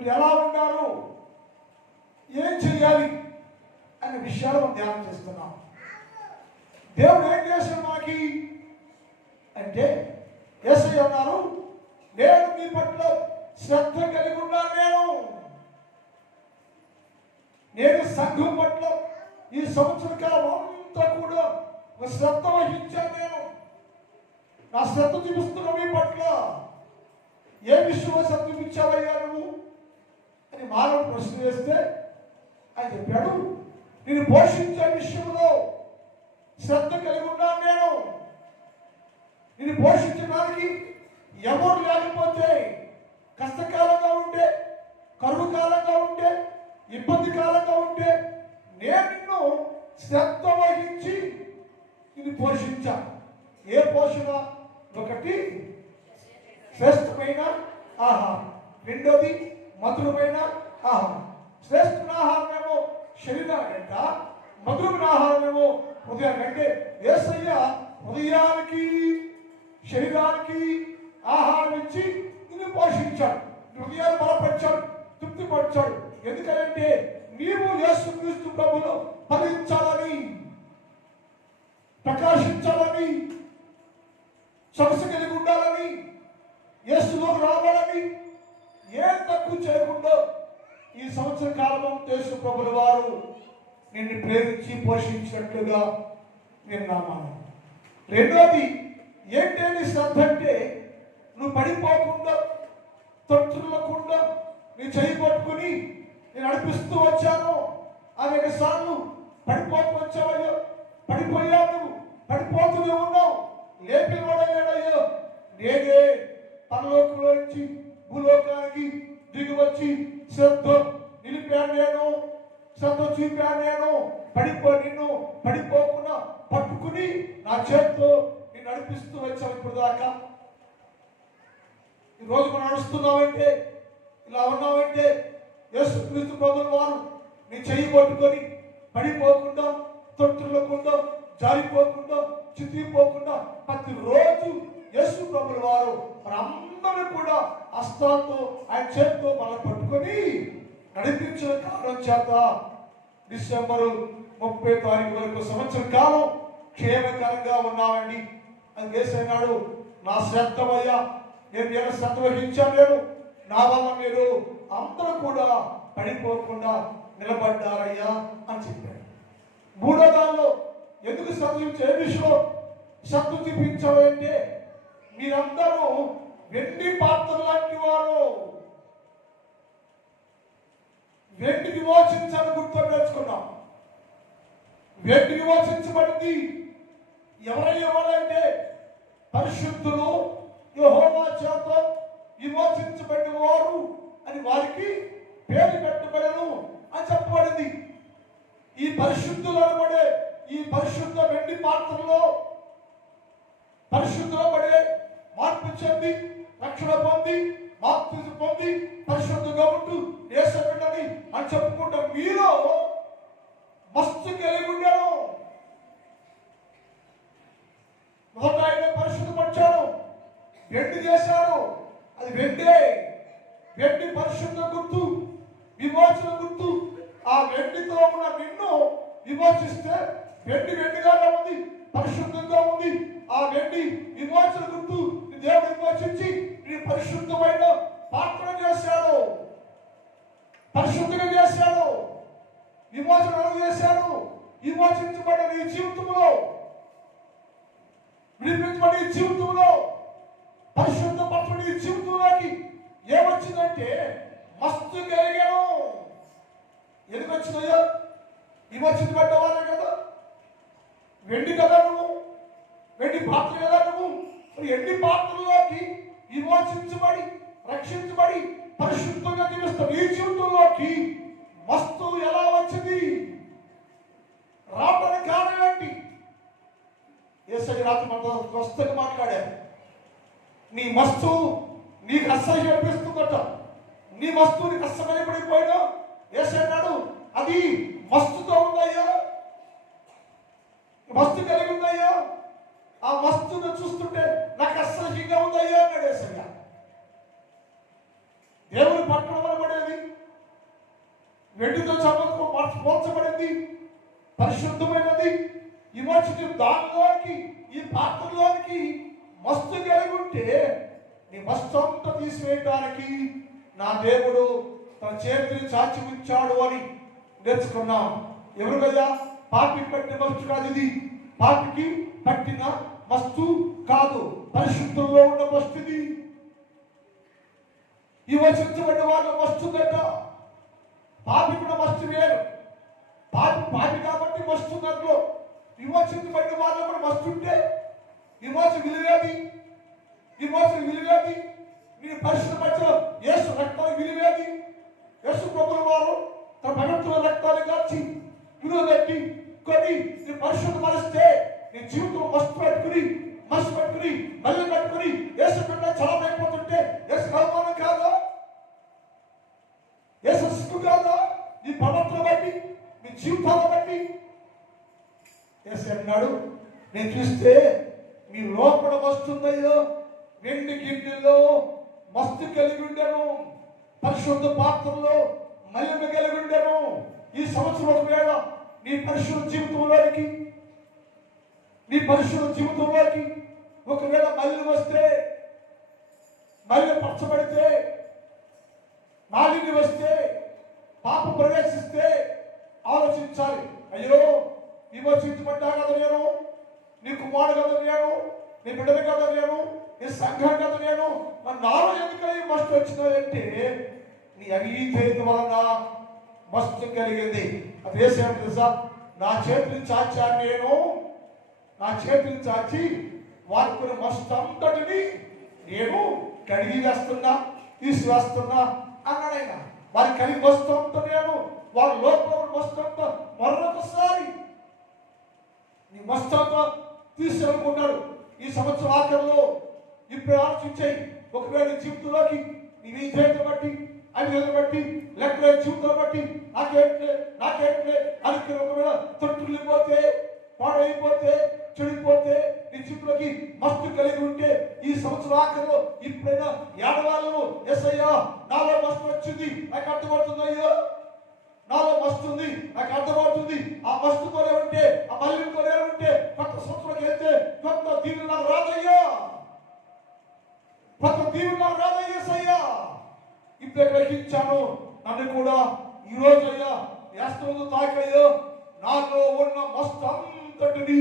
మీరు ఎలా ఉన్నారు, ఏం చెయ్యాలి అనే విషయాలు మనం ధ్యానం చేస్తున్నాం. దేవుడు ఏం చేశాడు మనకి అంటే, యేసయ్య అన్నారు, నేను మీ పట్ల శ్రద్ధ కలిగి ఉన్నాను. నేను సంఘం పట్ల ఈ సంవత్సర కాలం అంతా కూడా ఒక శ్రద్ధ వహించాను. నేను నా శ్రద్ధ చూపిస్తున్నా మీ పట్ల. ఏ విషయంలో శ్రద్ధ చూపించావయ్యా నువ్వు అని మానవుడు ప్రశ్న వేస్తే ఆయన చెప్పాడు, నేను పోషించే విషయంలో శ్రద్ధ కలిగి ఉన్నాను. నేను పోషించడానికి ఎవరు లేకపోతే, కష్టకాలంగా ఉంటే, కరువు కాలంగా ఉంటే, ఇబ్బంది కాలంగా ఉంటే నేను నిన్ను శ్రద్ధ వహించి నిన్ను పోషించాను. ఏ పోషణ? ఒకటి శ్రేష్టమైన ఆహారం, రెండోది మధురమైన ఆహారం. శ్రేష్టమైన ఆహారమేమో శరీరానికంట, మధురమైన ఆహారమేమో హృదయానికంటే. యేసయ్య హృదయానికి శరీరానికి ఆహారం ఇచ్చి నిన్ను పోషించాడు, హృదయాన్ని బలపరిచాడు, తృప్తిపరిచాడు. ఎందుకంటే నీవు యేసుక్రీస్తు ప్రభువును ఫలించాలని, ప్రకాశించాలని, సొగసు కలిగి ఉండాలని, యేసులోకి రావాలని ఏ తక్కువ చేయకుండా ఈ సంవత్సర కాలం యేసు ప్రభుల వారు నిన్ను ప్రేమించి పోషించినట్లుగా నేను నమ్మాను. రెండోది ఏంటంటే శ్రద్ధ అంటే, నువ్వు పడిపోకుండా, తొట్టులకుండా నీ చేయి పట్టుకుని నేను నడిపిస్తూ వచ్చాను. అనేక సార్లు పడిపోతూ వచ్చావయ్యో, పడిపోయావు, నువ్వు పడిపోతూనే ఉన్నావు. లేపిన వాడయ్యాడయ్యో, నేనే పరలోకంలో నుంచి భూలోకానికి దిగి వచ్చి శ్రద్ధ నిలిపాను నేను, శ్రద్ధ చూపాను నేను. నిన్ను పడిపోకుండా పట్టుకుని నా చేతితో నేను నడిపిస్తూ వచ్చావు. ఇప్పుడు దాకా ఈరోజు మనం నడుస్తున్నావంటే, ఇలా ఉన్నావంటే యేసుక్రీస్తు ప్రభువుల వారు నీ చెయ్యి పట్టుకొని పడిపోకుండా, తొట్టులకుండా, జారిపోకుండా, చితిపోకుండా ప్రతిరోజు యేసు ప్రభువుల వారు మనందరూ కూడా హస్తాలతో ఆయన చేతితో మనం పట్టుకొని నడిపించిన కారణం చేత డిసెంబరు 30 తారీఖు వరకు సంవత్సర కాలం క్షేమకరంగా ఉన్నామండి. అని వేసన్నాడు, నా శ్రద్ధమయ్యా, నేను ఎలా శ్రద్ధ వహించాను, నేను నా వల్ల మీరు అందరూ కూడా పడిపోకుండా నిలబడ్డారయ్యా అని చెప్పాడు. మూడో దానిలో ఎందుకు శ్రద్ధ ఏ విషయంలో శ్రద్ధ చూపించాలంటే, మీరందరూ వెండి పాత్రలు లాంటి వారు. వెండి విమోచించాలని గుర్తు నేర్చుకున్నాం. వెండి విమోచించబడింది ఎవరంటే పరిశుద్ధులు, యెహోవా చేత విమోచించబడిన వారు అని వారికి పేరు పెట్టబడను అని చెప్పబడింది. ఈ పరిశుద్ధులు అనబడే ఈ పరిశుద్ధ వెండి పాత్రలో పరిశుద్ధులు పడే మార్పు చెంది, రక్షణ పొంది, బాప్తిజం పొంది, పరిశుద్ధంగా ఉంటూ యేసు బిడ్డని అని చెప్పుకుంటాం. మీలో మస్తు కలిగి ఉండాను. మొదట ఆయన పరిశుద్ధపరిచాడు, వెండి చేశాడు. అది వెండి పరిశుద్ధ గుర్తు, విమోచన గుర్తు. ఆ వెండితో ఉన్న నిన్ను విమోచిస్తే వెండిగానే ఉంది, పరిశుద్ధంగా ఉంది. ఆ వెండి విమోచన గుర్తు దేవుడు విమోచించి నీ పరిశుద్ధమైన పాత్ర చేశాడు, పరిశుద్ధంగా చేశాడు, విమోచన చేశాడు. విమోచించబడిన నీ జీవితంలో, విడిపించబడిన జీవితంలో, పరిశుద్ధ పట్ల నీ జీవితంలోకి ఏమొచ్చిందంటే మస్తు కలిగాను. ఎందుకు వచ్చినాయో? విమోచించబడ్డ వాళ్ళే కదా, వెండి కదా నువ్వు, వెండి పాత్ర కదా నువ్వు. ఎన్ని పాత్రలోకి విమోచించబడి, రక్షించబడి, పరిశుద్ధంగా జీవిస్తావు. ఈ జీవితంలోకి మస్తు ఎలా వచ్చింది? రావడానికి కారణం ఏంటి? యేసయ్య రాత్రి మనతో స్పష్టంగా మాట్లాడారు. నీ మస్తు నీకు అసహ్యం అనిపిస్తుందట, నీ మస్తు నీకు అసహ్యపడిపోయినా యేసయ్య అన్నాడు, అది మస్తుతో ఉందయ్యా, మస్తు కలిగి ఉందయ్యా. ఆ మస్తును చూస్తుంటే నాకు అసహ్యంగా ఉందయ్యా అన్నాడు యేసయ్య. దేవుని పట్టణం అనబడేది వెండితో చమకు పోల్చబడింది, పరిశుద్ధమైనది. ఈ మనిషికి దానిలోనికి, ఈ పాత్రలోనికి మస్తు కలిగి ఉంటే నీ మస్తు అంతా తీసివేయడానికి నా దేవుడు తన చేతిని చాచి ఉంచాడు అని నేర్చుకున్నాం. ఎవరు కదా? పాపికి పట్టిన మస్తు కాదు ఇది. పాపికి పట్టిన మస్తు కాదు, పరిశుద్ధంలో ఉన్న మస్తు ఇది. ఈ వచించబడిన వాళ్ళ మస్తుందట. పాపి కూడా మస్తు వేరు. పాపి కాబట్టి మస్తు దాంట్లో. విమోచించబడిన వాళ్ళు కూడా మస్తు ఉంటే విమోచన విలువేది, విమోచన విలువేది. నీ పరిశుద్ధపరచడం యేసు రక్తానికి విలువేది. యేసు ప్రభువుల వారు తన పవిత్ర రక్తాన్ని కాచి విలువ పెట్టి కొన్ని నీ పరిశుద్ధపరిస్తే నీ జీవితం మస్తు పెట్టుకుని మళ్ళీ పెట్టుకుని యేసు బిడ్డ చాలా అయిపోతుంటే యేసు అవమానం కాదా? యేసు సిగ్గు కాదా? నీ పవిత్ర బట్టి, నీ జీవితాన్ని బట్టి యేసు అన్నాడు, నేను చూస్తే మీ లోపల వస్తుందయ్యో వెండి గిన్నెలో మస్తు కలిగి ఉండను, పరిశుద్ధ పాత్రలో మలిన కలిగి ఉండను. ఈ సంవత్సరం ఒకవేళ నీ పరిశుద్ధ జీవితంలోకి ఒకవేళ మళ్ళీ వస్తే, మళ్ళీ పరచబడితే, మాలిన్యం వస్తే, పాపం ప్రవేశిస్తే ఆలోచించాలి. అయ్యో విమోచించబడ్డా కదా నేను, నీ కుమారుడు కదా నేను, నీ బిడ్డలు కదా నేను, నీ సంఘం కదా నేను, మరి నాలో ఎందుకని మస్తు వచ్చిందంటే నీ అవిధేయత వలన మస్తు కలిగింది. అది వేసాను తెలుసా? నా చేతిని చాచాను నేను, నా చేతిని చాచి వారికి మస్తు అంతటిని నేను కడిగి వేస్తున్నా, తీసివేస్తున్నా అన్నాడైనా. వారి కలిగి మస్తు అంత నేను, వారి లోపల మస్తు అంత మరొకసారి నీ మస్తు అంత తీసేయాలనుకున్నాడు. ఈ సంవత్సరం ఆఖరిలో ఇప్పుడు ఆలోచించాయి. ఒకవేళ జీవితంలోకి నీ విధేయత బట్టి, అవిధేయత బట్టి, లెక్కలే జీవితం బట్టి నాకేంటే అని ఒకవేళ తొట్టులిపోతే, పాడైపోతే, చెడిపోతే, నీ జీవితంలోకి మస్తు కలిగి ఉంటే ఈ సంవత్సరం ఆఖరిలో ఇప్పుడైనా ఏడవాళ్ళను ఎస్ఐయా నాలో మస్తు వచ్చింది, నాకు అర్థమవుతుంది, అయ్యో నాలో మస్తుంది, నాకు అర్థమవుతుంది. ఆ మస్తు కొనే ఉంటే, ఆ మళ్ళీ కొనే ఉంటే కొత్త సంవత్సరంకి వెళ్తే కొత్త దీవులు నాకు రాదయ్యా, కొత్త దీవులు నాకు రాదయ్యేసయ్యా. ఇప్పుడే గ్రహించాను, నన్ను కూడా ఈ రోజు అయ్యా వేస్తూ తాకయ్యో నాలో ఉన్న మస్తు అంతటిని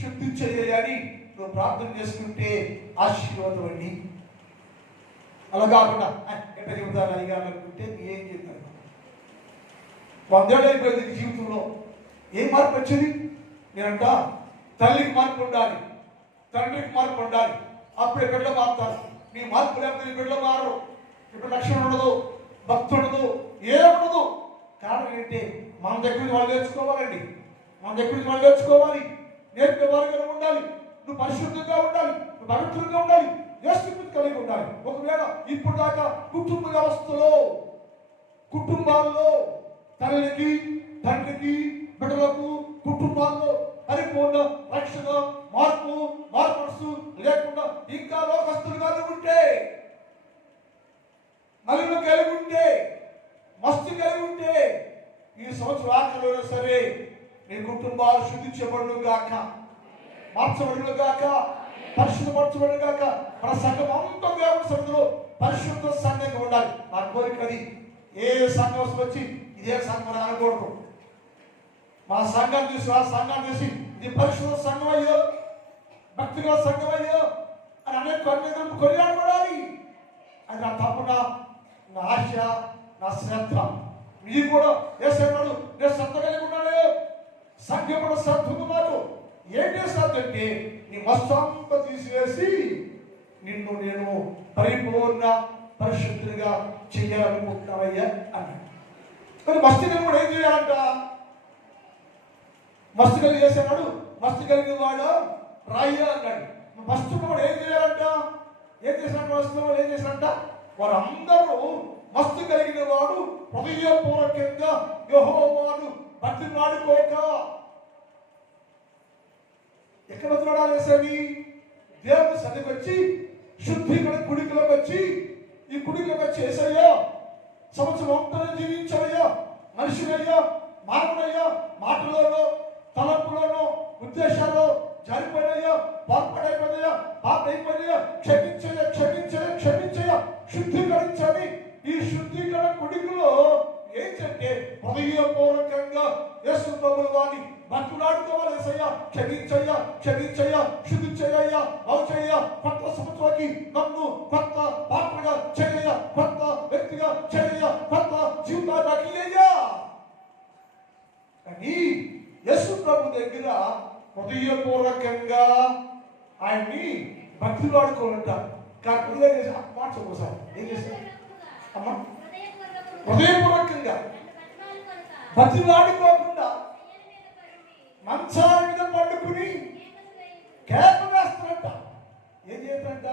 శుద్ధి చేయాలని నువ్వు ప్రార్థన చేసుకుంటే ఆశీర్వాదం అండి. అలా కాకుండా ఎట్లా చెబుతాను అడిగా అనుకుంటే ఏం చెప్తాను? 100 ఏళ్ళు అయిపోయింది జీవితంలో. ఏం మార్పు వచ్చింది? నేనంట తల్లికి మార్పు ఉండాలి, తండ్రికి మార్పు ఉండాలి, అప్పుడే బిడ్డ మారుతారు. నీ మార్పు లేకపోతే నీ బిడ్డ మారు. ఇప్పుడు రక్షణ ఉండదు, భక్తి ఉండదు, ఏముండదు. కారణం ఏంటి? మన దగ్గర నుంచి వాళ్ళు నేర్చుకోవాలండి, మన దగ్గర నుంచి వాళ్ళు నేర్చుకోవాలి. నేర్పేవారుగా ఉండాలి, నువ్వు పరిశుద్ధంగా ఉండాలి, నువ్వు పవిత్రంగా ఉండాలి, యేసుని కలిగి ఉండాలి. ఒకవేళ ఇప్పుడు దాకా కుటుంబ వ్యవస్థలో, కుటుంబాల్లో తల్లికి, తండ్రికి, బిడ్డలకు, కుటుంబాల్లో పరిపూర్ణ రక్షణ, మార్పు మనసు లేకుండా ఇంకా లోకస్తులుగా ఉంటే, మలిన కలిగి ఉంటే, మస్తు కలిగి ఉంటే ఈ సంవత్సరం ఆఖరిలో సరే నీ కుటుంబాలు శుద్ధించబడును గాక, మార్చబడును గాక, పరిశుద్ధపరచబడును గాక. మన సంఘం అంతా దేవుని సన్నిధిలో పరిశుద్ధ సంఘంగా ఉండాలి. నా కోరిక అది. ఏ సంఘం వచ్చి ఇదే సంఘం అనకూడదు. మా సంఘం చూసి, ఆ సంఘం చూసి ఇది పరిశుద్ధ సంఘం అయ్యో, భక్తిగా సంఘం అయ్యో అని అనేక కొనియాడబడాలి. అది నా తప్పున, నా ఆశ, నా శ్రద్ధ. మీరు కూడా వేసేవాడు నేను శ్రద్ధ కలిగి ఉన్నాను, సంఘం కూడా శ్రద్ధ ఉన్నాను. ఏంటి శ్రద్ధ అంటే నీ మస్తంతా తీసివేసి నిన్ను నేను పరిపూర్ణ పరిశుద్ధిగా చేయాలనుకుంటున్నావయ్యా అన్నాడు. కానీ మస్తు కలిగి కూడా ఏం చేయాలంట? మస్తు కలిగి చేసేవాడు, మస్తు కలిగిన వాడు రాయ్యా అన్నాడు. మస్తు కూడా ఏం చేయాలంట? ఏం చేసినట్టు మస్తు ఏం చేసినట్ట? వారందరూ మస్తు కలిగిన వాడు హృదయపూర్వకంగా యెహోవాను బతిమాడుకోక. ఎక్కడ బతిమాడాలి? వేసేది దేవుని సన్నిధికి వచ్చి, శుద్ధీకరణ గుడికలోకి వచ్చి, ఈ గుడిలోకి వచ్చి ఏసయ్యా సంవత్సరం అంతా జీవించవయ్యా, మనిషినయ్యో, మానవునయ్యో, మాటలోనో, తలంపులోనో, ఉద్దేశాలు జారిపోయినాయో, పొరపాటైపోయినాయో, పాప అయిపోయినాయో, క్షమించయ్యా, శుద్ధీకరించాలి. ఈ శుద్ధీకరణ కొడుకులో ఏంటంటే హృదయపూర్వకంగా యేసు ప్రభువు వారిని బతులాడుకోవాలి. యేసయ్యా క్షమించయ్యా, శుద్ధి చేయయ్యా, అవుచయ్యా, కొత్త సంవత్సరానికి నన్ను కొత్త పాత్రగా చేయయ్యా, కొత్త వ్యక్తిగా చేయయ్యా, కొత్త జీవితాన్ని అయ్యా. కానీ యేసు ప్రభు దగ్గర హృదయపూర్వకంగా ఆయన్ని బతులాడుకోవాలంటారు. కానీ మాట ఒకసారి ఏం చేశారు అమ్మా? హృదయపూర్వకంగా బతులాడుకోకుండా మంచాల మీద పండుకుని కేకలు వేస్తారంట. ఏం చేస్తారంట?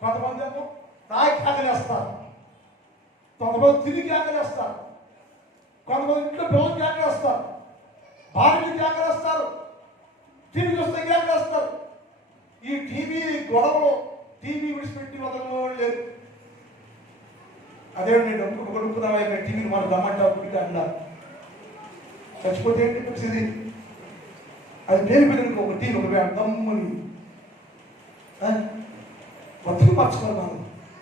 కొంతమంది ఏమో తాగి కేకలేస్తారు, కొంతమంది తిరిగి కేకలేస్తారు, కొంతమంది ఇంట్లో పిల్లలు కేకలేస్తారు, భార్యలు కేకలేస్తారు, టీవీ చూస్తే కేకలేస్తారు. ఈ టీవీ గొడవలు టీవీ విడిచిపెట్టి వదలడం లేదు. అదే నేను కొనుక్కున్నావా టీవీని మన దమ్మంటా పుట్టి అన్నారు. చచ్చిపోతే ఏంటి పరిస్థితి? అది పేరు పెద్దనుకో ఒక టీవీ ఒక దమ్ముని బతుకు పరచుకున్నాను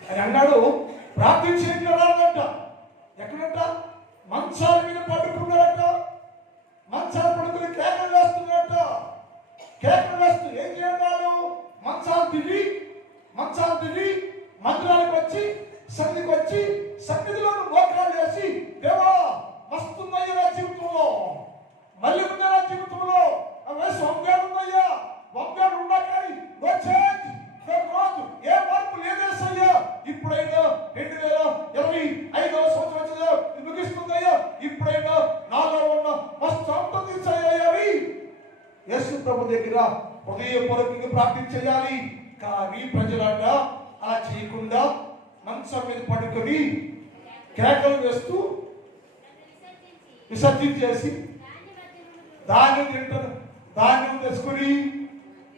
అని అన్నాడు. ప్రార్థించేంటి రాదంట. ఎక్కడంట? మంచాల మీద పడుకున్నారట. మంచాలు పడుకుని కేకలు వేస్తున్నారట. కేకలు వేస్తూ ఏం చేయాలి? మంచాలు తిరిగి మందిరానికి వచ్చి సన్నిధికి వచ్చి సన్నిధిలో మోకాలు వేసి, దేవా మస్తుందయ్యా నా జీవితంలో, మళ్ళీ ఉందా నా జీవితంలో, వంగాడుందయ్యా, వంగాడు ఉన్నా కానీ ఏ మార్పు లేదేసయ్యా. ఇప్పుడైనా 2025వ సంవత్సరం వచ్చిందో ముగిస్తుందయ్యా, ఇప్పుడైనా నాలో ఉన్న మస్తు అంతరించాయి. యేసు ప్రభు దగ్గర హృదయపూర్వకంగా ప్రార్థించేయాలి. కానీ ప్రజలంట అలా చేయకుండా మంచం మీద పడుకొని కేకలు వేస్తూ విసర్జించేసి ధాన్యం తెచ్చుకుని,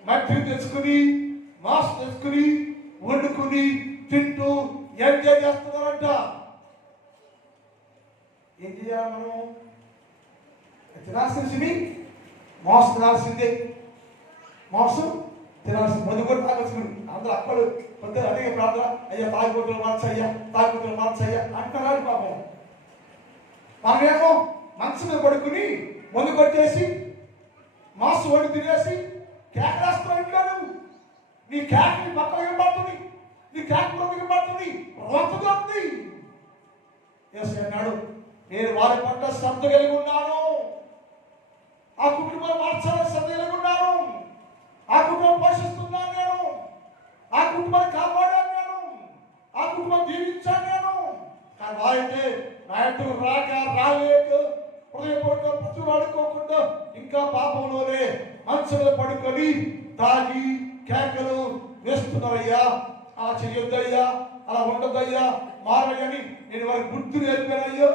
మట్టిని తెచ్చుకుని, మాంసం తెచ్చుకుని, వండుకుని తింటూ ఎంజాయ్ చేస్తున్నారంట. ఏం చేయాలి? మనం తినాల్సింది మాంసం తినాల్సిందే, మాంసం తినాల్సింది, మందు కూడా తాగాల్సింది. అందరూ అక్కలు పొద్దున అడిగే ప్రార్థన, అయ్యా తాగిపోతులు మార్చయ్యా అంటున్నాడు పాపం. మనమేమో మనసు మీద పడుకుని మందు కొట్టేసి మాంసం వండి తినేసి కేకలేస్తావు. ఇంట్లో నువ్వు నీ కేకని పక్కన ఇవ్వబడుతుంది, నీ కేక ఇవ్వబడుతుంది, రొంపుతుంది. అన్నాడు, నేను వారి పట్ల శ్రద్ధ కలిగి ఉన్నాను, ఆ కుటుంబం మార్చాలని శ్రద్ధ కలిగి ఉన్నాను, ఆ కుటుంబం పోషిస్తున్నాను నేను, ఆ కుటుంబాన్ని కాపాడాను నేను, ఆ కుటుంబం దీవించాను నేను. కానీ వారైతే నా ఇంటికి రాలేక హృదయపూర్వక పడుకోకుండా ఇంకా పాపంలోనే మంచంలో పడుకొని తాగి కేకలు వేస్తున్నారయ్యా. అలా చెయ్యొద్దయ్యా, అలా ఉండొద్దయ్యా, మారయ్యని నేను వారికి గుర్తు నేర్పానయ్యో.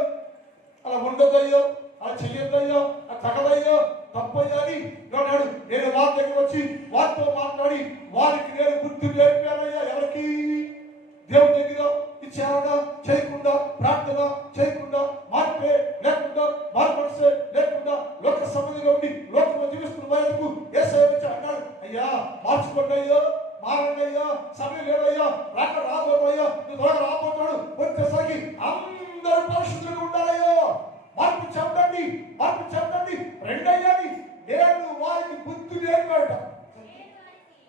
అలా ఉండొద్దయ్యో, అలా చెయ్యొద్దయ్యో, అది తగదయ్యో, తప్పయ్యని అన్నాడు. నేను వారి దగ్గర వచ్చి వారితో మాట్లాడి వారికి నేను గుర్తు నేర్పానయ్యా. ఎవరికి? దేవుని దగ్గర ఇచ్చారన్నా చేయకుండా, ప్రార్థన చేయకుండా, మార్పే లేకుండా, మార్పడిసే లేకుండా, లోక సంబంధిగా ఉండి లోకంలో జీవిస్తున్న వారికి యేసయ్య అన్నాడు, అయ్యా మార్చుకోండి అయ్యా, మారండి అయ్యా, సమయం లేదయ్యా, రాబోదయ్యా, నువ్వు త్వరగా రాబోతాడు. వచ్చేసరికి అందరూ పరిశుద్ధులుగా ఉండాలయ్యా. మార్పు చెప్పండి రెండయ్యాని నేను వారికి బుద్ధి నేర్పాడ.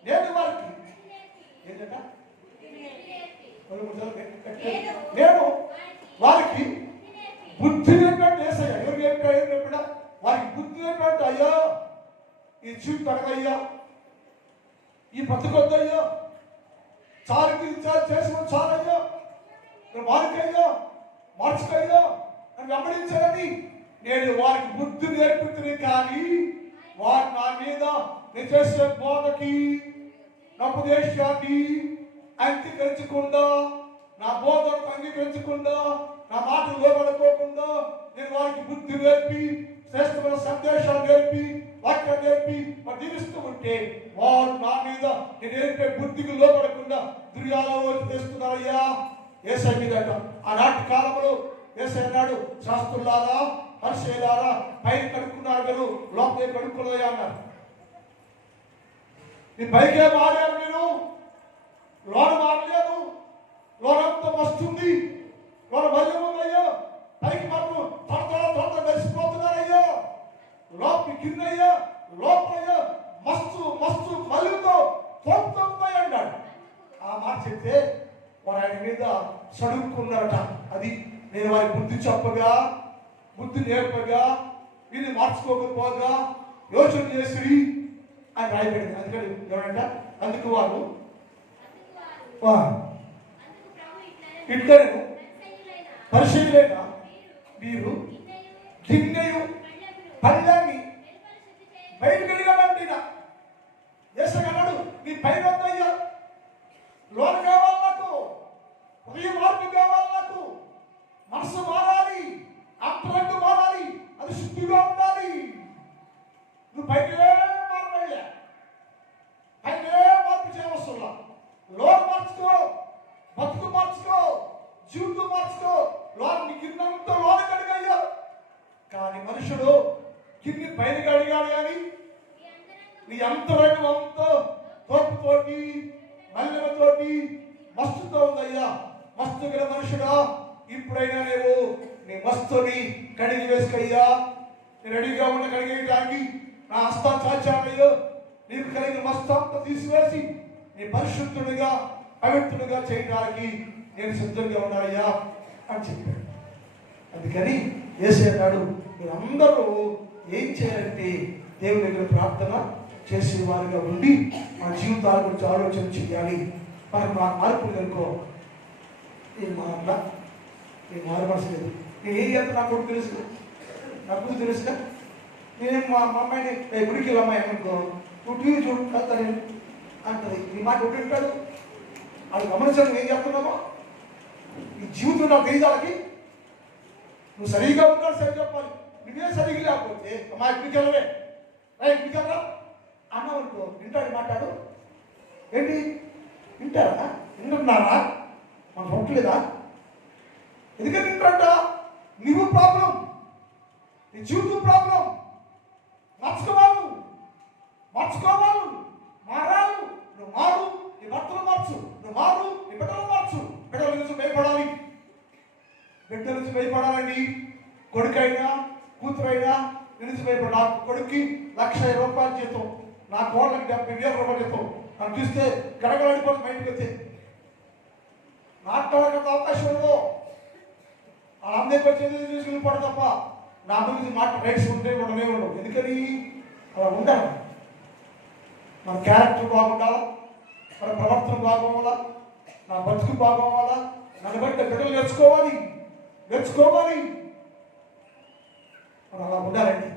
నేను వారికి ఏంటంట? నేను వారికి బుద్ధి నేర్పాడు. వేసయ్యా ఎవరు నేర్పాడా? వారికి బుద్ధి నేర్పాడు. అయ్యా ఈ జీవితం అడగయ్యా, ఈ బతుకొద్దయ్యా, చాలుకి చేసుకుని చాలయ్యా, వారికయ్యా మార్చుకయ్యా అని వెంబడించాలని నేను వారికి బుద్ధి నేర్పుతుంది. కానీ వారు నా మీద నేను చేసే బోధకి, నా ఉపదేశాన్ని అంగీకరించకుండా, నా బోధనకు అంగీకరించకుండా, నా మాటలు లోబడుకోకుండా నేను వారికి బుద్ధి నేర్పి, శ్రేష్టమైన సందేశాలు నేర్పి, వాక్యం నేర్పి వారు జీవిస్తూ ఉంటే వారు నా మీద నేను నేర్పే బుద్ధికి లోబడకుండా దుర్యాలోచన చేస్తున్నారయ్యా. యేసయ్య మీద ఆనాటి కాలంలో యేసు అన్నాడు, శాస్త్రులారా పరిసయ్యులారా పైన కడుక్కున్నారు మీరు, లోపలే కడుక్కోలేదా అన్నారు. మీ పైకే మారారు మీరు, లోన మారలేదు. లోనంతా వస్తుంది, లోన భయం ఉందయ్యో, పైకి మాత్రం త్వర కలిసిపోతున్నారయ్యో, లోపలి కిందయ్యా లోపలయ్యా మస్తు మస్తు మలుతో తోపుతూ ఉన్నాయి అన్నాడు. ఆ మాట చెప్తే వారు ఆయన మీద సడుక్కున్నారట. అది నేను వారి బుద్ధి చెప్పగా, బుద్ధి నేర్పగా, వీళ్ళు మార్చుకోకపోగా యోచన చేసి అని రాయబడింది. అందుకని ఏమంట, అందుకు వారు ఇట్లనే పరిశీలైన మీరు గిన్నెయు పళ్ళని బయటకు వెళ్ళినాడంట. యేసు అన్నాడు, నీ పైన వద్దయ్యా, లోన కావాలి నాకు, హృదయ మార్పు కావాలి నాకు, మనసు మారాలి, అంతరంగం మారాలి, అది శుద్ధిగా ఉండాలి. నువ్వు పైనే మారయ్యా, పైనే మార్పు చేయవస్తున్నా, లోన మార్చుకో, బతుకు మార్చుకో, జీవితం మార్చుకో, లోన నీ కిందంతా లోన కడిగయ్యా. కానీ మనుషుడు కింది పైన కడిగాడు కానీ నీ అంతరంగం అంతా తోపుతోటి మల్లెలతోటి మస్తుతో ఉందయ్యా. మస్తు గల మనుషుడా, ఇప్పుడైనా లేవు నీ మస్తుని కడిగి వేసుకయ్యా. నేను రెడీగా ఉన్న కడిగేయడానికి నా హస్తం చాచానయ్యో, నీకు కలిగిన మస్తు అంతా తీసివేసి నీ పరిశుద్ధుడిగా పవిత్రుడిగా చేయడానికి నేను సిద్ధంగా ఉన్నానయ్యా అని చెప్పాడు. అందుకని యేసు అన్నాడు, మీరందరూ ఏం చేయాలంటే దేవుని దగ్గర ప్రార్థన చేసేవారుగా ఉండి మా జీవితాల గురించి ఆలోచన చేయాలి. మనకు మా మార్పులు కనుకో, నేను మారలా, నేను మారవలసలేదు, నేను ఏం చేస్తా నా కొడుకు తెలుసు, నా కొడుకు తెలుసుగా. నేను మా అమ్మాయిని గుడికి వెళ్ళి అమ్మాయి అనుకో, నువ్వు టీవీ చూడు వెళ్తాను అంటది. నీ మాట ఉంటుంటాడు, అది గమనించాలి. ఏం చెప్తున్నామో ఈ జీవితం నాకు తెలియాలకి నువ్వు సరిగా ఉన్నాడు, సరి చెప్పాలి. నువ్వే సరిగ్గా లేకపోతే అమ్మా ఇంటికి వెళ్ళవే, ఇంటికి వెళ్ళరా అన్నావు అనుకో, వింటాడు మాట్లాడు. ఏంటి వింటారా, వింటున్నారా, మనం పట్టలేదా? ఎందుకంటే వింటాడ, నువ్వు ప్రాబ్లం, నీ జీవితం ప్రాబ్లం. మార్చుకోవాలి, మార్చుకోవాలి, మారాలి. నువ్వు మారు, నీ భర్తలు మార్చు, నువ్వు మారు, నీ బిడ్డలు మార్చు. బిడ్డల నుంచి భయపడాలి, బిడ్డల నుంచి భయపడాలండి. కొడుకైనా కూతురైనా నుంచి భయపడాలి. కొడుక్కి 1,00,000 రూపాయలు జీతం, నా కోళ్ళకి 70,000 రూపాయలు జీతం. నన్ను చూస్తే గడగలాడిపోతే బయటకు వచ్చే మాట్లాడక అవకాశం ఉండదు. వాళ్ళందరికీ వచ్చేది తీసుకుని పడు తప్ప నా గురించి మాట రైట్స్ ఉంటే ఉండనే ఉండవు. ఎందుకని అలా ఉండాలి. మన క్యారెక్టర్ బాగుండాలా, మన ప్రవర్తన బాగోవాలా, నా బతుకు బాగోవాలా, నన్ను బట్టి బిడ్డలు నేర్చుకోవాలి, నేర్చుకోవాలి. మనం అలా ఉండాలండి.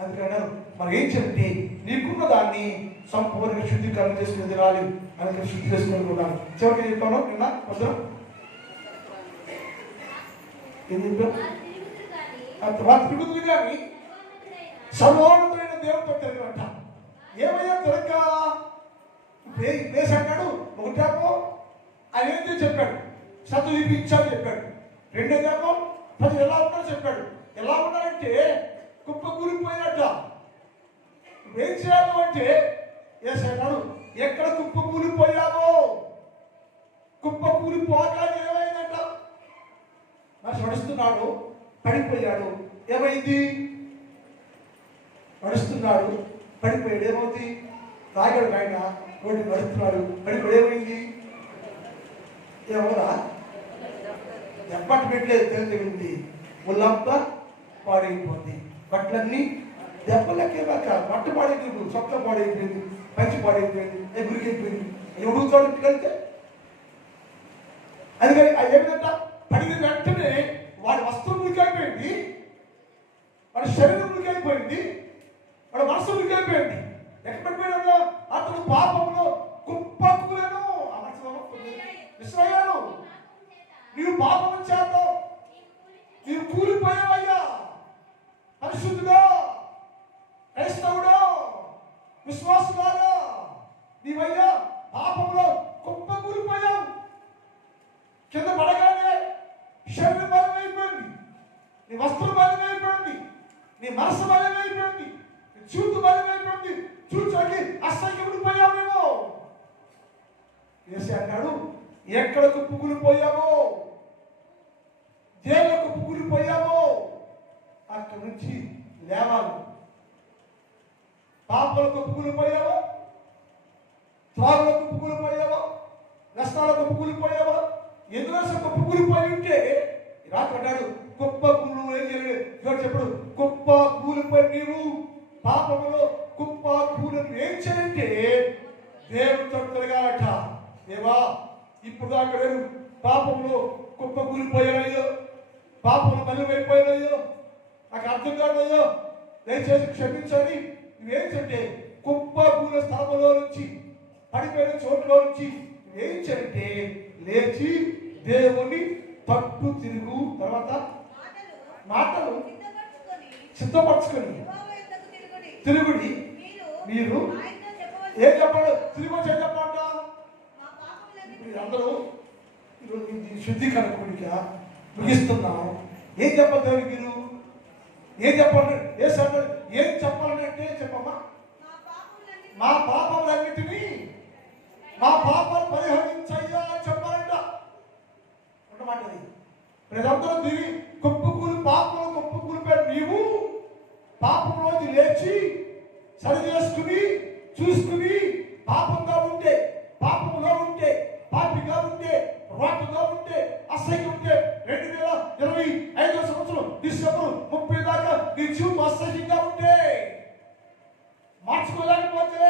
అందుకని మనం ఏం చెప్తే నీకున్న దాన్ని సంపూర్ణంగా శుద్ధీకరణ చేసుకుని తినాలి. అందుకని శుద్ధి చేసుకుని ఉండాలి. చివరికి చెప్పాను నిన్న వద్దు ఏం చెప్పాను, తిరుగుతుంది కానీ సర్వోన్నతమైన దేవుడితో తిరగంట. ఏమయ్యా తిరగ అన్నాడు. ఒకటేమో ఆయన ఏంటో చెప్పాడు, సత్తు చూపించాలని చెప్పాడు. రెండోదేమో ప్రజలు ఎలా ఉన్నారో చెప్పాడు. ఎలా ఉన్నారంటే కుప్ప కూలిపోయినట్ట. ఏం చేయాలి అంటే యేసు అన్నాడు, ఎక్కడ కుప్ప కూలిపోయావో, కుప్ప కూలిపోగా ఏమైందంట, మనిషి నడుస్తున్నాడు, పడిపోయాడు. ఏమైంది? నడుస్తున్నాడు, పడిపోయాడు. ఏమవుతుంది? తాగాడు ఆయన, రోడ్డు నడుస్తున్నాడు, పడిపోయాడు. ఏమైంది? ఏమవుదా? ఎప్పటి పెట్టలేదు, తెలియదు. ముళ్ళంతా పాడైపోయింది, బట్టలన్నీ దెబ్బలకే రాక బట్ట పాడైపోయింది, సొక్క పాడైపోయింది, పంచి పాడైపోయింది, గురికైపోయింది. ఎవడుతాడు ఇంటికి వెళ్తే? అందుకని ఏమిటంట, పడిన వెంటనే వాడి వస్త్రం మురికైపోయింది, వాడి శరీరం మురికైపోయింది, వాడి మనసు మురికైపోయింది. ఎక్కడ పడిపోయాడు? అతను పాపంలో కుప్పకులేను విశ్రయాలు. నీవు పాపం చేద్దావు, నీవు కూలిపోయావయ్యా. పరిశుద్ధుడా, క్రైస్తవుడా, విశ్వాసులారా, నీవయ్యా పాపంలో కుప్ప కూలిపోయావు. కింద పడగానే శరీరం బలమైపోయింది, వస్త్రం బలమైపోయింది, నీ మనసు బలమైపోయింది, నీ జీవితం బలమైపోయింది. చూచాకి అసహ్యపడిపోయావేమో. యేసు అన్నాడు, ఎక్కడకు పువ్వులిపోయావో, దేవులకు పువ్వులిపోయావో అక్కడి నుంచి లేవాలి. పాపలకు పువ్వులిపోయావో, త్రాగులకు పువ్వులిపోయావో, నష్టాలకు పువ్వులిపోయావో, ఎదురసకు పువ్వులిపోయి ఉంటే రాత్రి అన్నాడు, గొప్ప పువ్వులు ఏం చేయలేదు చెప్పడు. గొప్ప కూలిపోయి నీవు పాపములో గొప్ప కూలను ఏం చేయంటే దేవుడితో తిరగాలట. దేవా, ఇప్పుడు దాకా నేను పాపంలో గొప్ప కూలిపోయానయ్యో, పాపంలో బలివైపోయానయ్యో, నాకు అర్థం కాదయ్యో, దయచేసి క్షమించని. నువ్వేంటంటే గొప్ప కూల స్థలంలో నుంచి, పడిపోయిన చోట్ల నుంచి నువ్వేం చేయంటే లేచి దేవుని తట్టు తిరుగు. తర్వాత మాటలు సిద్ధపరచుకొని తిరుగుడి. మీరు ఏం చెప్పాలి? తిరిగి వచ్చే చెప్పంట. అందరూ శుద్ధీకరణ కోరిక ముగిస్తున్నాం. ఏం చెప్పాలి దేవుడికి? మీరు ఏం చెప్పాలి? ఏం చెప్పాలని అంటే చెప్పమ్మా, మా పాపములన్నిటినీ మా పాపాలు పరిహరించయ్యా అని చెప్పాలంట. ఉన్నమాట ప్రజలందరూ దిగి కుప్పకూలి పాపంలో కుప్పకూలిపోయారు. నీవు పాపంలోంచి లేచి సరి చేసుకుని చూసుకుని పాపంగా ఉంటే, పాపంలో ఉంటే, పాపిగా ఉంటే, రోడ్డుగా ఉంటే, అసహ్యం ఉంటే 2025 సంవత్సరం డిసెంబర్ 30 దాకా నీ జీవితం అసహ్యంగా ఉంటే, మార్చుకోలేకపోతే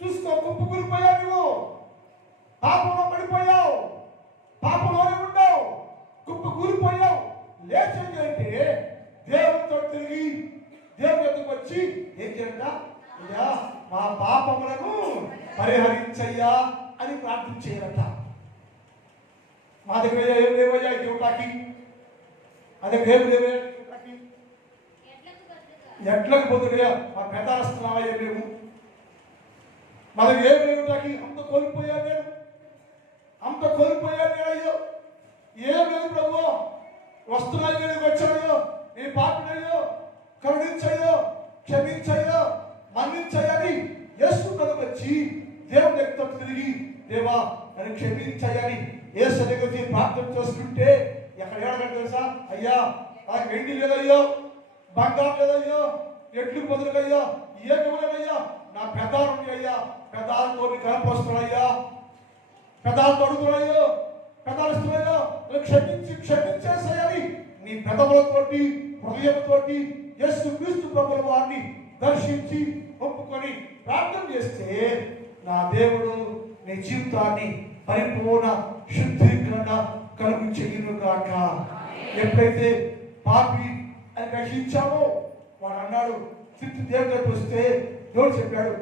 చూసుకో, కుప్పకూలిపోయావు. నువ్వు పాపంలో పడిపోయావు, పాపంలోనే ఉండవు, కుప్ప కూలిపోయావు. లేచింది అంటే దేవుడితో తిరిగి దేవుడి దగ్గరికి వచ్చి ఏం చేయంట? అయ్యా, మా పాపములను పరిహరించయ్యా అని ప్రార్థన చేయాలట. మా దగ్గర ఏం లేవయ్యా దేవుడికి, అదే ఏమి లేవయ్యా దేవుడికి, ఎట్లకు పోతున్నా మా పెదాస్తున్నావయ్యా మేము, మా దగ్గర ఏం లేవుటాకి, అంత కోల్పోయా నేను, అంత కోల్పోయా నేను. అయ్యో ఏం లేదు ప్రభు, వస్తున్నాయి నేను వచ్చాయో, నీ పాపనయ్యో కరుణించయ్యో, క్షమించయ్యో, మన్నించయ్యని యేసు దగ్గరకు వచ్చి దేవుని దగ్గర తిరిగి దేవా నన్ను క్షమించయ్యని యేసు దగ్గర ప్రార్థన చేసుకుంటే ఎక్కడ ఏడగంట తెలుసా? అయ్యా నాకు వెండి లేదయ్యో, బంగారం లేదయ్యో, ఎట్లు బదులుగయ్యా, ఏమి ఇవ్వలేదయ్యా, నా పెదాలు అయ్యా, పెదాలతో కనపరుస్తున్నాయ్యా, పెదాలు తొడుగుతున్నాయో, పెదాలు ఇస్తున్నాయో, క్షమించేసాయని నీ పెదవులతోటి హృదయంతోటి యేసు క్రీస్తు ప్రభుల వారిని దర్శించి ఒప్పుకొని ప్రార్థన చేస్తే నా దేవుడు నీ జీవితాన్ని పరిపూర్ణ శుద్ధీకరణ కలుగు చేయునుగాక. ఎప్పుడైతే పాపి అని గ్రహించామో వాడు అన్నాడు, తిరిగి దేవుడి దగ్గరికి వస్తే దేవుడు చెప్పాడు,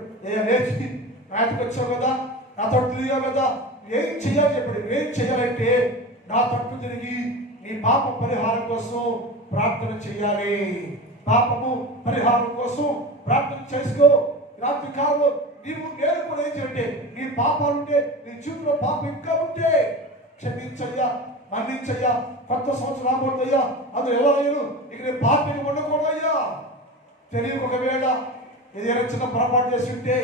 లేచి నాటికి వచ్చావు కదా, నా తట్టు తిరిగావు కదా, ఏం చేయాలి చెప్పాడు. ఏం చేయాలంటే నా తట్టు తిరిగి నీ పాప పరిహారం కోసం ప్రార్థన చేయాలి. పాపము పరిహారం కోసం ప్రార్థన చేసుకో. రాత్రి కాలంలో నీవు నేను కూడా ఏం చేయంటే, నీ పాపాలు ఉంటే, నీ జీవితంలో పాపం ఇంకా ఉంటే క్షమించయ్యా, మన్నించయ్యా. కొత్త సంవత్సరం రాబోతుందయ్యా, అందులో ఎవరయ్యాను ఇక నేను పాపని వండుకోవయ్యా. తెలియక ఒకవేళ ఏదైనా చిన్న పొరపాటు చేసి ఉంటే,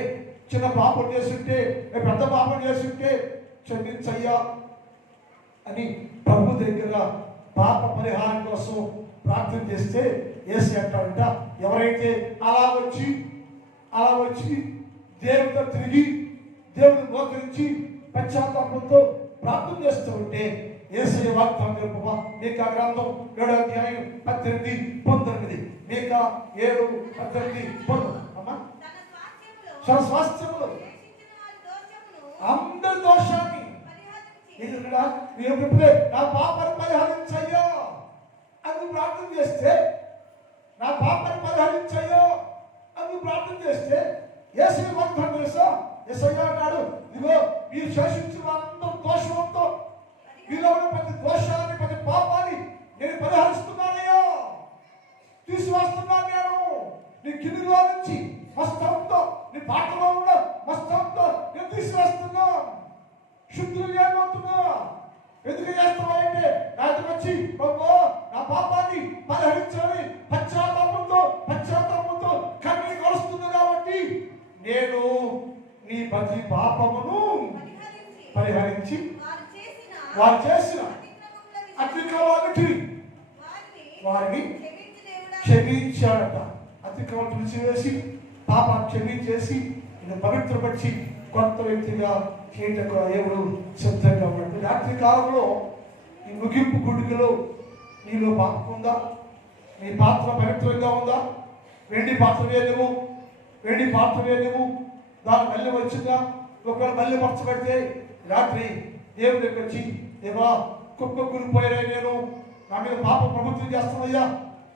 చిన్న పాపం చేసి ఉంటే, పెద్ద పాపం చేసి ఉంటే క్షమించయ్యా అని ప్రభు దగ్గర పాప పరిహారం కోసం ప్రార్థన చేస్తే యేసు అంటాడంట, ఎవరైతే అలా వచ్చి దేవుడితో తిరిగి దేవుడిని మోకరించి పశ్చాత్తాపంతో ప్రార్థన చేస్తూ ఉంటే యేసయ్య వాగ్దానం మీకా గ్రంథం 7వ అధ్యాయం 18-19 మీకా 7:18 అమ్మా, తన స్వాస్థ్యములో అందరి దోషాన్ని నా పాపాన్ని పరిహరించయ్యో అని ప్రార్థన చేస్తే, నా పాపాన్ని పరిహరించయ్యో అని ప్రార్థన చేస్తే యేసయ్య వాగ్దానం చేస్తా. యేసయ్య అన్నాడు, ఇదిగో మీరు శోషించిన అందరూ దోషంతో మీలో ఉన్న ప్రతి దోషాన్ని ప్రతి పాపాన్ని నేను పరిహరిస్తున్నానయ్యో, తీసుకొస్తున్నాను. నేను నీ కిందిలో నుంచి మస్తంతో, నీ పాటలో ఉన్న మస్తంతో నేను తీసుకొస్తున్నా. శుద్ధులు ఏమవుతున్నా? ఎందుకు చేస్తావు అంటే నా దగ్గర వచ్చి ప్రభు నా పాపాన్ని పరిహరించాలి. పశ్చాత్తాపంతో కన్నీరు కలుస్తుంది కాబట్టి నేను నీ ప్రతి పాపమును పరిహరించి వారు చేసిన అతిక్రమాలకి వారిని క్షమించాడట. అతిక్రమం తుడిచివేసి పాపాన్ని క్షమించేసి నేను పవిత్రపరిచి కొత్త వ్యక్తిగా చేయటకు దేవుడు సిద్ధంగా ఉన్నాడు. రాత్రి కాలంలో ఈ ముగింపు గుడికలో నీలో పాపం ఉందా? నీ పాత్ర పవిత్రంగా ఉందా? వెండి పాత్ర వేయలేము దాని మళ్ళీ వచ్చిందా? ఒకవేళ మళ్ళీ పరచబడితే రాత్రి దేవుడి దగ్గర వచ్చి, దేవా కుప్ప కూలిపోయినా నేను నా మీద పాప ప్రభుత్వం చేస్తున్నాయ్యా,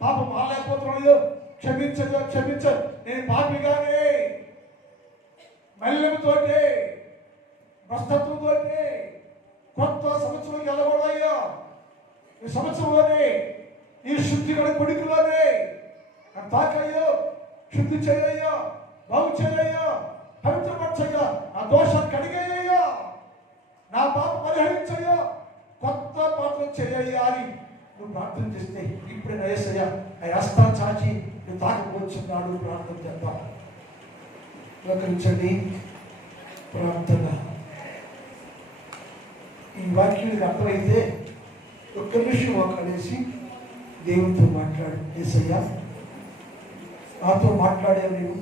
పాపం మాలేకపోతున్నాయ్యో, క్షమించ నేను పాపిగానే మల్లెముతోటే భ్రష్టత్వంతోటే కొత్త సంవత్సరం వెళ్ళకూడదయ్యా. ఈ సంవత్సరంలోనే ఈ శుద్ధి గల కొడుకులోనే తాకయ్యో, శుద్ధి చేయయ్యా, బాగు చేయయ్యా, పవిత్రపరచయ్యా, నా దోషాన్ని కడిగేయ్యా, నా పాప పరిహరించయ్యా, కొత్త పాత్ర చేయయ్యా అని నువ్వు ప్రార్థన చేస్తే ఇప్పుడే నయేసయ్యా ఆ హస్తాన్ని చాచి నువ్వు తాకపోతున్నాడు. ప్రార్థన చేద్దాం. ప్రకటించండి ప్రార్థన. ఈ వాక్యానికి అర్థమైతే ఒక్క నిమిషం ఒకడేసి దేవునితో మాట్లాడు. యేసయ్యా నాతో మాట్లాడావు,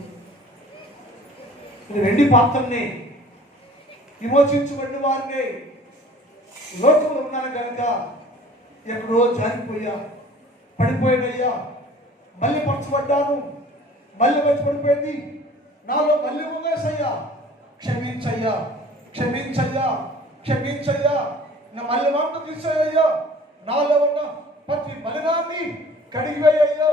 నేను వెండి పాత్రని విమోచించబడిన వారిని లోకంలో ఉన్నాను కనుక ఎక్కడో జారిపోయా, పడిపోయినయ్యా, మళ్ళీ పరచబడ్డాను, మళ్ళీ వచ్చి పడిపోయింది, నాలో మళ్ళీ ఉందేసయ్యా, క్షమించయ్యా నా మళ్ళీ వంట తీసేయ్యా, నాలో ఉన్న ప్రతి మలినాన్ని కడిగివేయ్యా,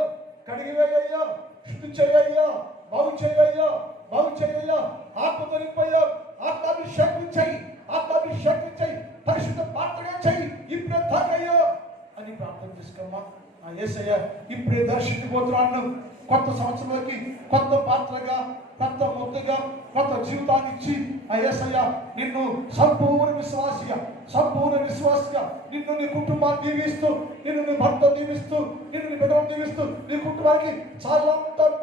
శుద్ధి చేయయ్యా, బాగు చేయయ్యా, ఆత్మతో నింపయ్యా, ఆత్మాభిషేకం చెయ్యి, పరిశుద్ధ పాత్రగా చెయ్యి, ఇప్పుడే తాకయ్యా అని ప్రార్థన చేసుకోమ్మా. యేసయ్యా ఇప్పుడే దర్శించిపోతున్నాను. కొత్త సంవత్సరంలోకి కొత్త పాత్రగా, కొత్త ముద్దగా, కొత్త జీవితాన్ని ఇచ్చి యేసయ్యా నిన్ను సంపూర్ణ విశ్వాసిగా నిన్ను నీ కుటుంబాన్ని దీవిస్తూ, నిన్ను నీ భర్త దీవిస్తూ, నిన్ను నీ బిడ్డను దీవిస్తూ, నీ కుటుంబానికి చాలా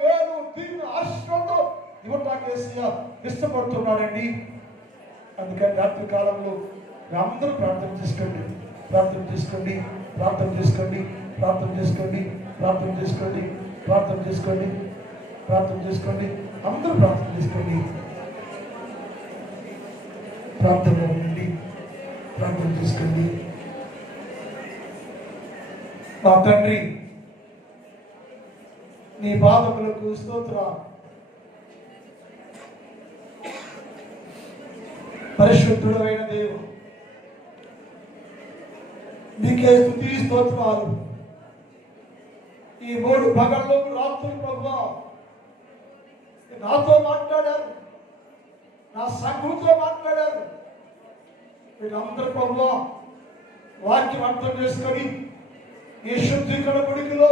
మేలు దీని ఆశీర్వాదంతో ఇవ్వటానికి యేసయ్యా ఇష్టపడుతున్నాడండి. అందుకని రాత్రి కాలంలో అందరూ ప్రార్థన చేసుకోండి. అందరూ ప్రార్థన చేసుకోండి. ప్రార్థనలో ఉండండి, ప్రార్థన చేసుకోండి. మా తండ్రి నీ పాదములకు స్తోత్రం. పరిశుద్ధుడైన దేవుడు నీకే స్తుతి స్తోత్రాలు. ఈ 3 పగళ్ళు రాత్రులు ప్రభువా నాతో మాట్లాడారు, నా సంఘంతో మాట్లాడారు. వీళ్ళందరూ ప్రభువా వాక్యం అర్థం చేసుకొని ఈ శుద్ధీకరణ గుడికిలో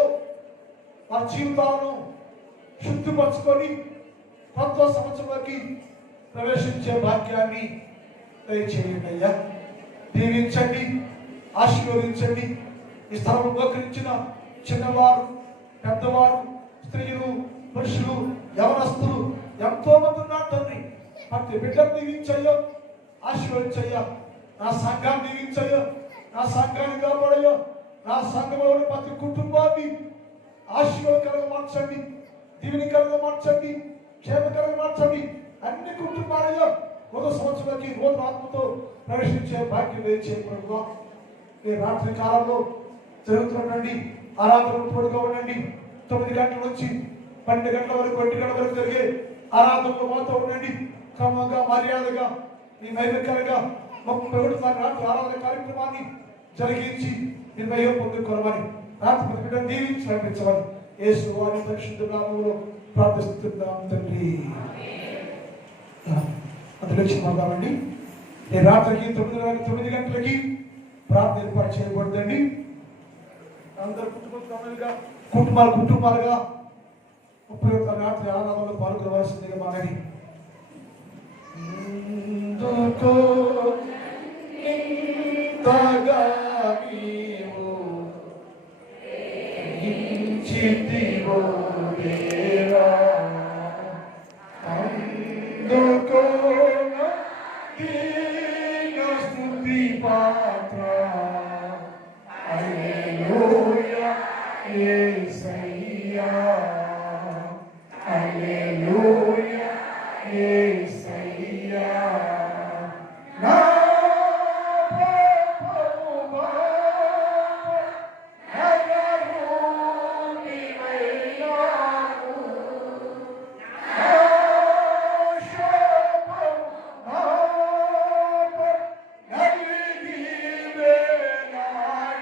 ఆ జీవితాలను శుద్ధిపరచుకొని కొత్త సంవత్సరంలోకి ప్రవేశించే భాగ్యాన్ని దయచేయండి అయ్యా. దీవించండి, ఆశీర్వదించండి. ఈ స్థలం ఉపకరించిన చిన్నవారు, పెద్దవారు, స్త్రీలు, పురుషులు, యవనస్తులు ఎంతో మంది ఉన్నారు తండ్రి. ప్రతి బిడ్డను దీవించయ్యో, ఆశీర్వదించయ్యా. నా సంఘాన్ని దీవించయ్యో, నా సంఘాన్ని కాపాడయ్యో, నా సంఘంలో ప్రతి కుటుంబాన్ని ఆశీర్వాదకరంగా మార్చండి, దీవెనకరంగా మార్చండి, క్షేమకరంగా మార్చండి. అన్ని కుటుంబాలలో కొత్త సంవత్సరానికి రోజు ఆత్మతో ప్రవేశించే భాగ్యం వేచే ప్రభువా. ఈ రాత్రి కాలంలో జరుగుతున్నటువంటి ఆరాధనలు తోడుగా ఉండండి. 9 గంటల నుంచి 12 గంటల వరకు, 1 గంటల వరకు జరిగే ఆరాధనలో మాతో ఉండండి. క్రమంగా, మర్యాదగా, మీ నైవేద్యంగా 31 రాత్రి ఆరాధన కార్యక్రమాన్ని జరిగించి నిర్ణయం పొందుకోవాలని, రాత్రి ప్రతిబిడ్డను దీవించి నడిపించమని యేసు వారి పరిశుద్ధ నామములో ప్రార్థిస్తున్నాం తండ్రి. అందులో మాట్లాడండి. ఈ రాత్రికి 9 గంటలకి ప్రార్థన ఏర్పాటు చేయకూడదండి. అందరు కుటుంబాలుగా 31 రాత్రి ఆరాధనలో పాల్గొనవలసిందిగా మనని. ఇచ్చితివో దేవా అందుకో దీన స్తుతి పాత్ర హల్లెలూయా యేసయ్యా హల్లెలూయా యేసయ్యా నా ప్రభువా నగరుని వైనాకు నా శోభం నాపై నలిగి వేలాడితివి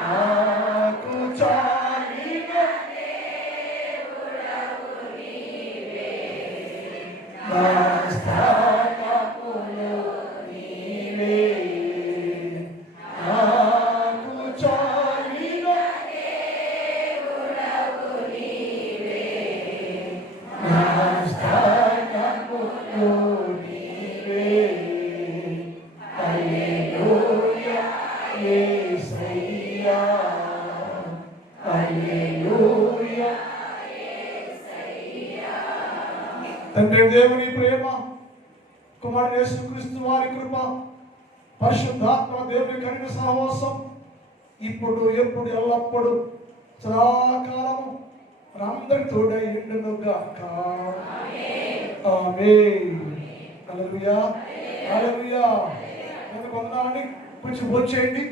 నాకు చాలిన నా స్థానములో నీవే నాకు చాలిన నా స్థానములో నీవే హల్లెలూయా యేసయ్యా హల్లెలూయా తండ్రి దేవుని ప్రేమ కుమారుడు యేసుక్రీస్తు వారి కృప పరిశుద్ధాత్మ దేవుని కరుణ సహవాసం ఇప్పుడు ఎప్పుడు ఎల్లప్పుడు సదాకాలము మనందరి తోడై ఉండునుగాక ఆమేన్ హల్లెలూయా హల్లెలూయా వందనాలని కొంచెం భోంచేయండి.